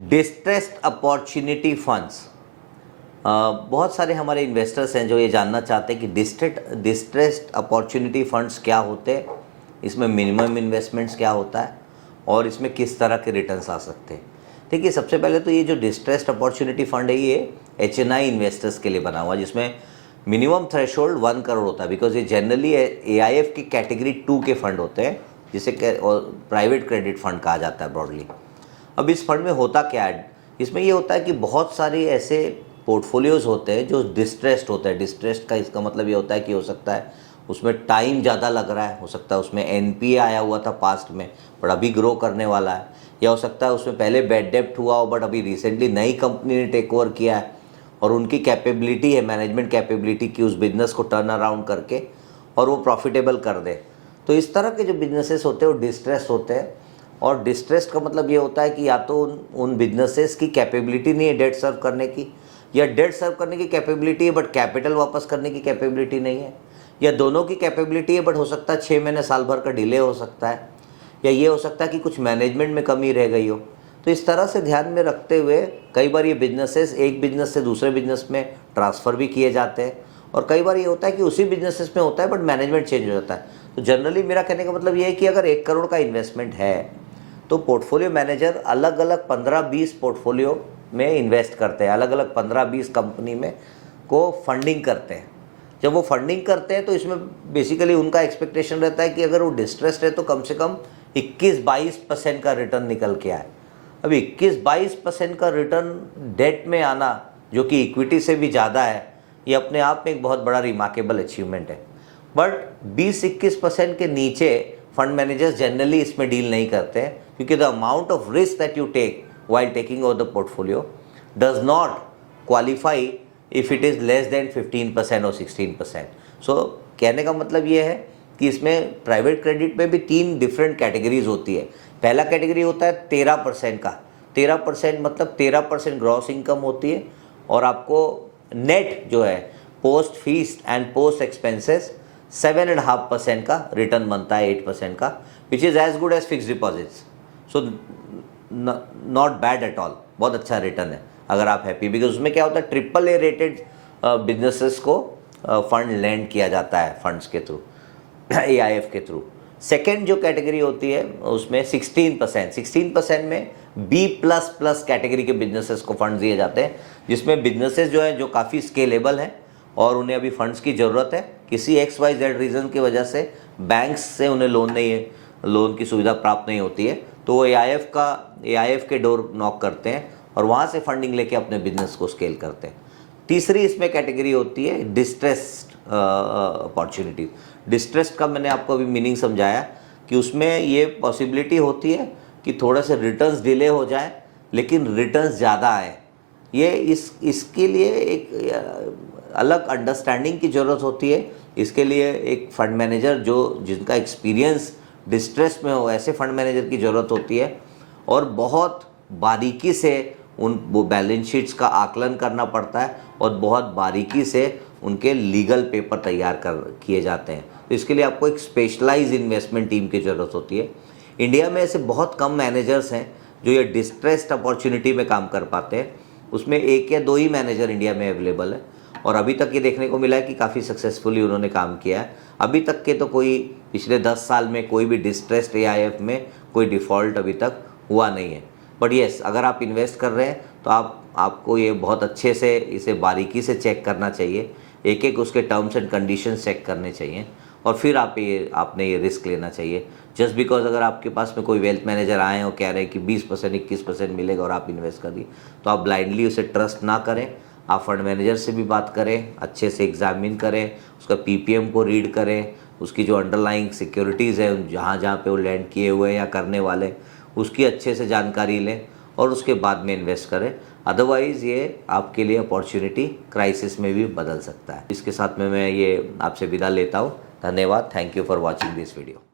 Distressed opportunity funds. बहुत सारे हमारे इन्वेस्टर्स हैं जो ये जानना चाहते हैं कि डिस्ट्रेस्ड अपॉर्चुनिटी फंड्स क्या होते हैं, इसमें मिनिमम इन्वेस्टमेंट्स क्या होता है और इसमें किस तरह के रिटर्न्स आ सकते हैं। देखिए, सबसे पहले तो ये जो डिस्ट्रेस्ड अपॉर्चुनिटी फंड है ये HNI इन्वेस्टर्स के लिए बना हुआ है, जिसमें मिनिमम थ्रेशोल्ड 1 करोड़ होता है, बिकॉज ये जनरली AIF की कैटेगरी 2 के फंड होते हैं, जिसे प्राइवेट क्रेडिट फंड कहा जाता है ब्रॉडली। अब इस फंड में होता क्या है, इसमें ये होता है कि बहुत सारे ऐसे पोर्टफोलियोज़ होते हैं जो डिस्ट्रेस्ड होते हैं। डिस्ट्रेस्ड का इसका मतलब ये होता है कि हो सकता है उसमें टाइम ज़्यादा लग रहा है, हो सकता है उसमें NPA आया हुआ था पास्ट में बट अभी ग्रो करने वाला है, या हो सकता है उसमें पहले बैड डेप्ट हुआ हो बट अभी रिसेंटली नई कंपनी ने टेक ओवर किया है और उनकी कैपेबिलिटी है, मैनेजमेंट कैपेबिलिटी की उस बिज़नेस को टर्न अराउंड करके और वो प्रॉफिटेबल कर दे। तो इस तरह के जो बिजनेसेस होते हैं वो डिस्ट्रेस होते हैं। और डिस्ट्रेस का मतलब ये होता है कि या तो उन बिजनेसेस की कैपेबिलिटी नहीं है डेट सर्व करने की, या डेट सर्व करने की कैपेबिलिटी है बट कैपिटल वापस करने की कैपेबिलिटी नहीं है, या दोनों की कैपेबिलिटी है बट हो सकता है 6 महीने साल भर का डिले हो सकता है, या ये हो सकता है कि कुछ मैनेजमेंट में कमी रह गई हो। तो इस तरह से ध्यान में रखते हुए कई बार ये बिजनेसेस एक बिजनेस से दूसरे बिजनेस में ट्रांसफ़र भी किए जाते हैं, और कई बार ये होता है कि उसी बिजनेसेस में होता है बट मैनेजमेंट चेंज हो जाता है। तो जनरली मेरा कहने का मतलब ये है कि अगर 1 करोड़ का इन्वेस्टमेंट है तो पोर्टफोलियो मैनेजर अलग अलग 15-20 पोर्टफोलियो में इन्वेस्ट करते हैं, अलग अलग 15-20 कंपनी में को फंडिंग करते हैं। जब वो फंडिंग करते हैं तो इसमें बेसिकली उनका एक्सपेक्टेशन रहता है कि अगर वो डिस्ट्रेस्ड है तो कम से कम 21-22% का रिटर्न निकल के आए। अब 21-22% का रिटर्न डेट में आना, जो कि इक्विटी से भी ज़्यादा है, ये अपने आप में एक बहुत बड़ा रिमार्केबल अचीवमेंट है। बट 20-21% के नीचे फंड मैनेजर्स जनरली इसमें डील नहीं करते हैं, क्योंकि the amount of risk that you take while taking over the portfolio does not qualify if it is less than 15% or 16%. So कहने का मतलब ये है कि इसमें प्राइवेट क्रेडिट में भी 3 डिफरेंट कैटेगरीज होती है। पहला कैटेगरी होता है 13% का। 13% मतलब 13% ग्रॉस इनकम होती है और आपको नेट जो है post fees and post expenses 7.5% का रिटर्न बनता है, 8% का, which is as good as fix deposits. So not bad at all, बहुत अच्छा रिटर्न है अगर आप हैप्पी, बिकॉज उसमें क्या होता है AAA रेटेड बिजनेसेस को फंड लैंड किया जाता है फंड्स के थ्रू, AIF के थ्रू। सेकेंड जो कैटेगरी होती है उसमें 16% में B++ कैटेगरी के बिजनेसेस को फंड दिए जाते हैं, जिसमें बिजनेसेस जो हैं जो काफ़ी स्केलेबल हैं और उन्हें अभी फंड्स की ज़रूरत है। किसी XYZ रीज़न की वजह से बैंक्स से उन्हें लोन की सुविधा प्राप्त नहीं होती है, तो वो AIF के डोर नॉक करते हैं और वहाँ से फंडिंग लेके अपने बिजनेस को स्केल करते हैं। तीसरी इसमें कैटेगरी होती है डिस्ट्रेस्ड अपॉर्चुनिटी। डिस्ट्रेस्ड का मैंने आपको अभी मीनिंग समझाया कि उसमें ये पॉसिबिलिटी होती है कि थोड़े से रिटर्न्स डिले हो जाए लेकिन रिटर्न्स ज़्यादा आए। ये इसके लिए एक अलग अंडरस्टैंडिंग की ज़रूरत होती है। इसके लिए एक फंड मैनेजर जिनका एक्सपीरियंस डिस्ट्रेस में हो, ऐसे फंड मैनेजर की ज़रूरत होती है, और बहुत बारीकी से वो बैलेंस शीट्स का आकलन करना पड़ता है और बहुत बारीकी से उनके लीगल पेपर तैयार किए जाते हैं। तो इसके लिए आपको एक स्पेशलाइज इन्वेस्टमेंट टीम की ज़रूरत होती है। इंडिया में ऐसे बहुत कम मैनेजर्स हैं जो ये डिस्ट्रेस्ड अपॉर्चुनिटी में काम कर पाते हैं। उसमें 1 या 2 ही मैनेजर इंडिया में अवेलेबल है और अभी तक ये देखने को मिला है कि काफ़ी सक्सेसफुली उन्होंने काम किया है। अभी तक के तो पिछले 10 साल में कोई भी डिस्ट्रेस्ड AIF में कोई डिफ़ॉल्ट अभी तक हुआ नहीं है। बट येस, अगर आप इन्वेस्ट कर रहे हैं तो आपको ये बहुत अच्छे से इसे बारीकी से चेक करना चाहिए, एक उसके टर्म्स एंड कंडीशंस चेक करने चाहिए और फिर आपने ये रिस्क लेना चाहिए। जस्ट बिकॉज अगर आपके पास में कोई वेल्थ मैनेजर आए और कह रहे हैं कि 20% 21% मिलेगा और आप इन्वेस्ट कर दिए, तो आप ब्लाइंडली उसे ट्रस्ट ना करें। आप फंड मैनेजर से भी बात करें, अच्छे से एग्जामिन करें, उसका PPM को रीड करें, उसकी जो अंडरलाइंग सिक्योरिटीज़ है जहाँ पे वो लैंड किए हुए हैं या करने वाले, उसकी अच्छे से जानकारी लें और उसके बाद में इन्वेस्ट करें। अदरवाइज़ ये आपके लिए अपॉर्चुनिटी क्राइसिस में भी बदल सकता है। इसके साथ में मैं ये आपसे विदा लेता हूँ। धन्यवाद। Thank you for watching this video.